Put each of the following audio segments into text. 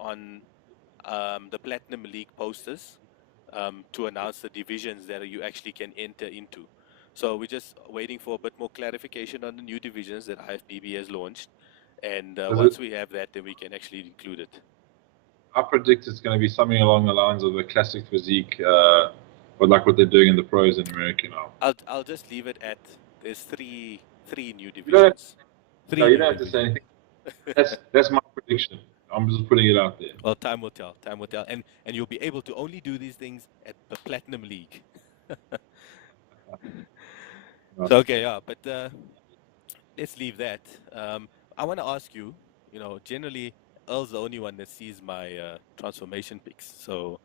on the Platinum League posters to announce the divisions that you actually can enter into. So we're just waiting for a bit more clarification on the new divisions that IFBB has launched. And Does once it, we have that, then we can actually include it. I predict it's going to be something along the lines of the classic physique, but like what they're doing in the pros in America now. I'll just leave it at there's three new You don't have, divisions. no, Three you new don't have to say divisions. anything. That's my prediction. I'm just putting it out there. Well, time will tell. Time will tell. And you'll be able to only do these things at the Platinum League. No. So okay, yeah, but let's leave that. I want to ask you, generally Earl's the only one that sees my transformation pics. So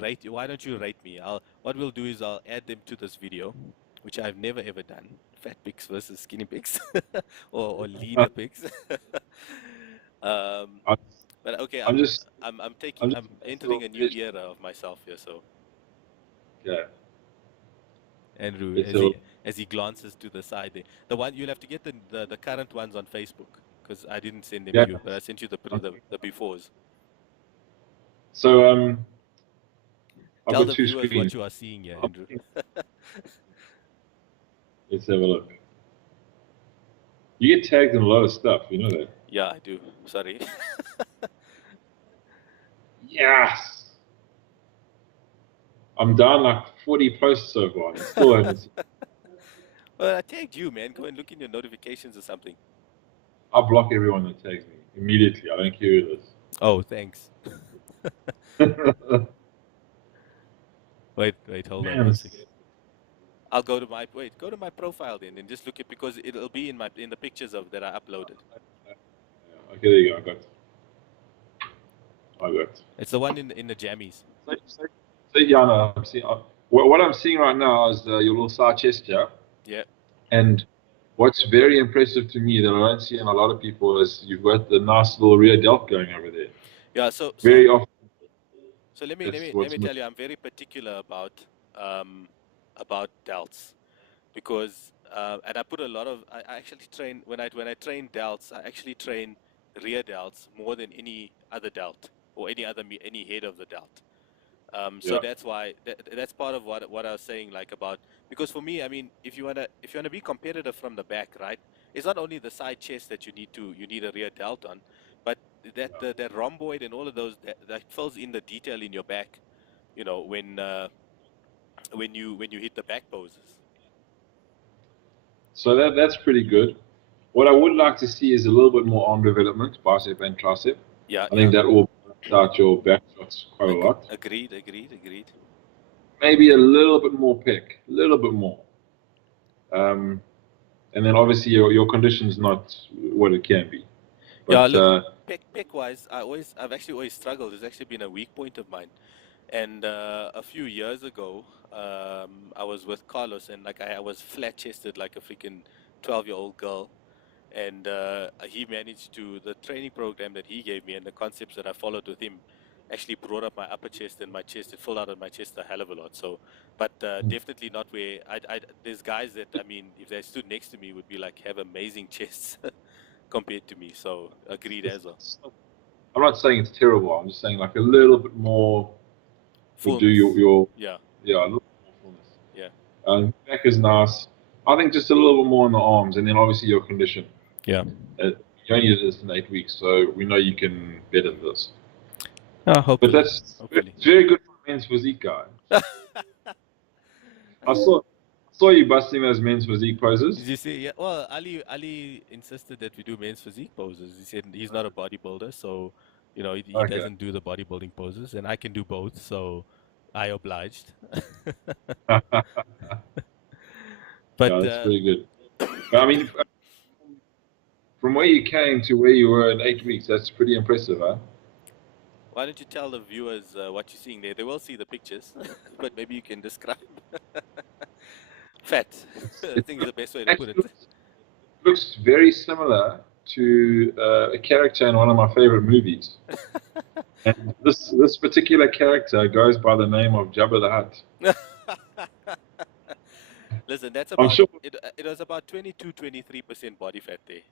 rate. Why don't you rate me? What we'll do is I'll add them to this video, which I've never ever done. Fat pics versus skinny pics, or leaner pics. um, I'm, but okay, I'm just, I'm just I'm a nice entering little a new fish. era of myself here. So Yeah, Andrew, it's a, as he glances to the side there, the one you'll have to get the current ones on Facebook because I didn't send them yeah. to you, but I sent you the befores. So I've Tell got the two viewers screens. what you are seeing here, I'm Andrew. Let's have a look. You get tagged in a lot of stuff, you know that? Yeah, I do. Sorry. Yes. I'm down like 40 posts so far, and I still haven't seen. Well, I tagged you, man. Go and look in your notifications or something. I block everyone that tags me immediately. I don't care who it Oh, thanks. is. Wait, hold on Man, one second. I'll go to my profile then and just look at because it'll be in the pictures of that I uploaded. okay, there you go. I got. It's the one in the jammies. So, so, so yeah, no, I'm seeing. What I'm seeing right now is your little side chest here, Yeah. and what's very impressive to me that I don't see in a lot of people is you've got the nice little rear delt going over there. Yeah, so so Very often, so let me let that's me let what's me tell you, I'm very particular um about delts because and I put a lot of I actually train when I train delts, I actually train rear delts more than any other delt or any head of the delt. So yeah. that's why that's part of what I was saying, like about because for me, I mean, if you wanna be competitive from the back, right? It's not only the side chest that you need a rear delt on, but that rhomboid and all of those that fills in the detail in your back. You know when you hit the back poses. So that's pretty good. What I would like to see is a little bit more arm development, bicep and tricep. Yeah, I yeah. think that will balance out your back shots quite a lot. Agreed. Maybe a little bit more pick, a little bit more. Um, and then obviously your condition's not what it can be. Yeah, But look, pick wise, I've actually always struggled. It's actually been a weak point of mine. And a few years ago, I was with Carlos, and like I was flat chested like a freaking 12-year-old girl. And he managed to the training program that he gave me and the concepts that I followed with him actually brought up my upper chest and my chest. It filled out on my chest a hell of a lot. So, but definitely not where there's guys that I mean, if they stood next to me, would be like have amazing chests compared to me. So agreed as well. I'm not saying it's terrible. I'm just saying like a little bit more would do Fullness. your Yeah, yeah, a little bit more fullness. yeah, Back is nice. I think just a little bit more in the arms, and then obviously your condition. yeah. You only did this in 8 weeks, so we know you can better this. But Hopefully, that's hopefully. it's very good for a men's physique guy. I saw you busting those men's physique Did poses. you see? Yeah. Well, Ali insisted that we do men's physique poses. He said he's not a bodybuilder, so he Okay. doesn't do the bodybuilding poses, and I can do both, so I obliged. Yeah, But that's pretty good. But I mean, from where you came to where you were in 8 weeks, that's pretty impressive, huh? why don't you tell the viewers what you're seeing there? They will see the pictures, but maybe you can describe. Fat, I It think is the best way to put actually it. looks very similar to a character in one of my favorite movies. And this particular character goes by the name of Jabba the Hutt. Listen, that's I'm about sure. it. It was about 22, 23% body fat there,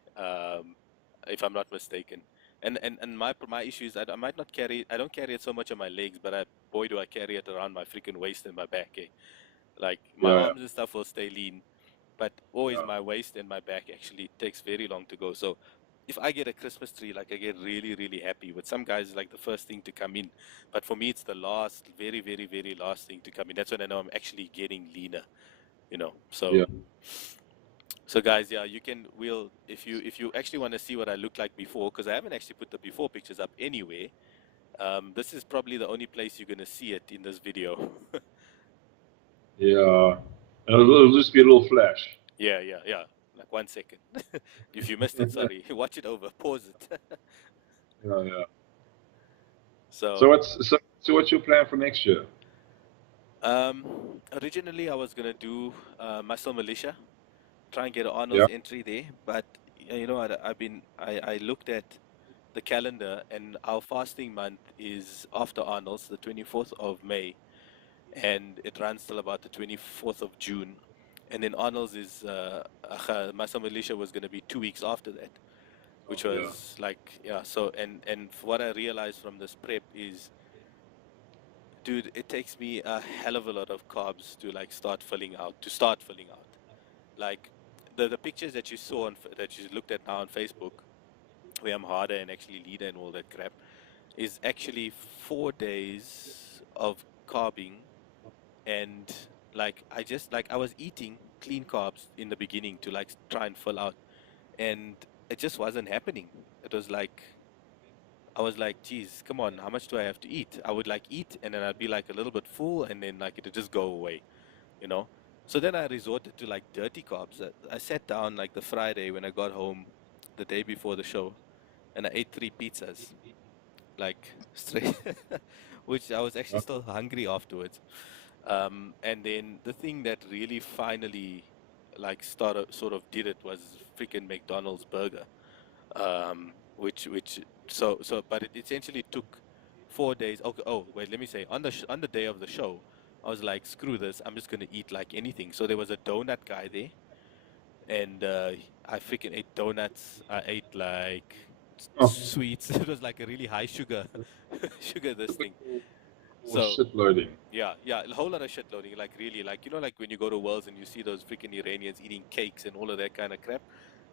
if I'm not mistaken. And my issue is I might not carry I don't carry it so much on my legs, but boy do I carry it around my freaking waist and my back. Eh? Like my Yeah, arms and stuff will stay lean, but always yeah, my waist and my back actually takes very long to go. So if I get a Christmas tree, like I get really, really happy. With some guys, it's like the first thing to come in, but for me, it's the last, very, very, very last thing to come in. That's when I know I'm actually getting leaner, you know. yeah, So guys, yeah, you can. We'll if you actually want to see what I looked like before, because I haven't actually put the before pictures up anywhere. This is probably the only place you're gonna see it in this video. yeah. And it'll just be a little flash. Yeah, yeah, yeah. Like 1 second. If you missed it, sorry. Watch it over. Pause it. Yeah, yeah. So So, what's your plan for next year? originally I was gonna do Muscle Militia, try and get an Yeah, Arnold's entry there, but you know, I looked at the calendar, and our fasting month is after Arnold's, the 24th of May, and it runs till about the 24th of June. And then Arnold's is Muscle Militia was gonna be 2 weeks after that, which yeah. was like, yeah. So and what I realized from this prep is, dude, it takes me a hell of a lot of carbs to like start filling out. Like the pictures that you saw that you looked at now on Facebook, where I'm harder and actually leaner and all that crap, is actually 4 days of carbing. And like I was eating clean carbs in the beginning to like try and fill out, and it just wasn't happening. It was like I was like, geez, come on, how much do I have to eat? I would like eat, and then I'd be like a little bit full, and then like it'd just go away, you know? So then I resorted to like dirty carbs. I sat down like the Friday when I got home the day before the show, and I ate 3 pizzas, like straight, which I was actually Yeah. still hungry afterwards. And then the thing that really finally like started sort of did it was freaking McDonald's burger, which but it essentially took 4 days. Okay, oh wait, let me say on on the day of the show, I was like, screw this, I'm just gonna eat like anything. So there was a donut guy there, and I freaking ate donuts. I ate like Oh, sweets. It was like a really high sugar, sugar this thing. typical So shit loading. yeah, yeah, a whole lot of shit loading. Like really, like you know, like when you go to Worlds and you see those freaking Iranians eating cakes and all of that kind of crap.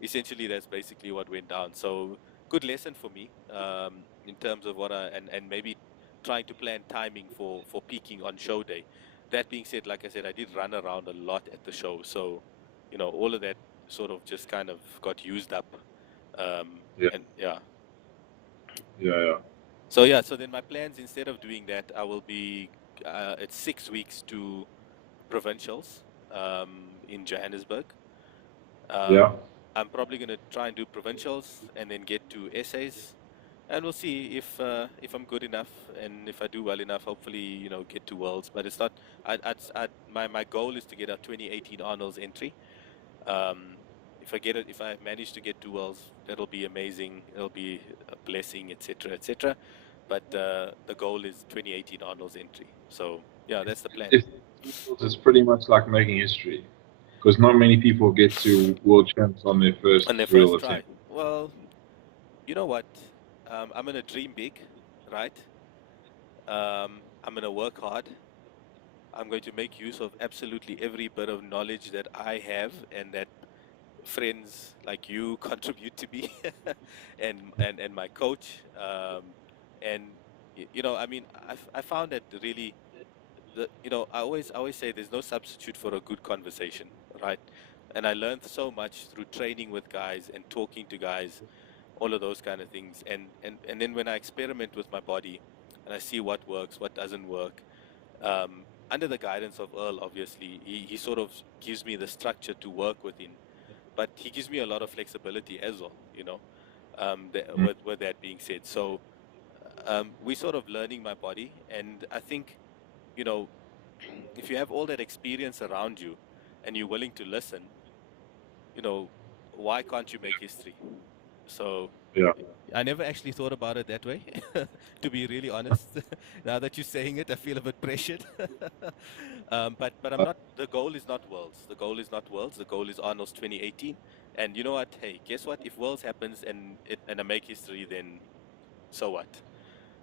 Essentially, that's basically what went down. So good lesson for me, in terms of what and maybe trying to plan timing for peaking on show day. That being said, like I said, I did run around a lot at the show, so you know, all of that sort of just kind of got used up. Yeah, And yeah, yeah, yeah, so yeah, so then my plans, instead of doing that, I will be it's 6 weeks to provincials in Johannesburg. yeah. Um, I'm probably going to try and do provincials and then get to essays, and we'll see if I'm good enough, and if I do well enough, hopefully, you know, get to worlds. But it's not. My goal is to get a 2018 Arnold's entry. Um, if I get it, if I manage to get to worlds, that'll be amazing. It'll be a blessing, etc., etc. But the goal is 2018 Arnold's entry. So yeah, that's the plan. If it's pretty much like making history, because not many people get to world champs on their first On their real first try. attempt. Well, you know what? I'm gonna dream big, right? I'm gonna work hard. I'm going to make use of absolutely every bit of knowledge that I have and that friends like you contribute to me, and my coach. And you know, I mean, I found that really you know, I always say there's no substitute for a good conversation, right? And I learned so much through training with guys and talking to guys, all of those kind of things. And then when I experiment with my body and I see what works, what doesn't work, under the guidance of Earl, obviously, he sort of gives me the structure to work within, but he gives me a lot of flexibility as well, you know, Mm. with that being said. So we're sort of learning my body, and I think, you know, if you have all that experience around you and you're willing to listen, you know, why can't you make history? So Yeah. I never actually thought about it that way, to be really honest. Now that you're saying it, I feel a bit pressured. But I'm Uh, not. The goal is not worlds. The goal is not worlds. The goal is Arnold's 2018. And you know what? Hey, guess what? If worlds happens and I make history, then So what?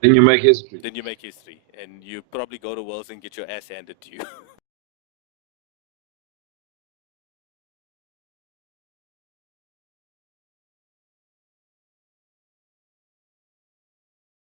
Then you make history. Then you make history, and you probably go to Worlds and get your ass handed to you.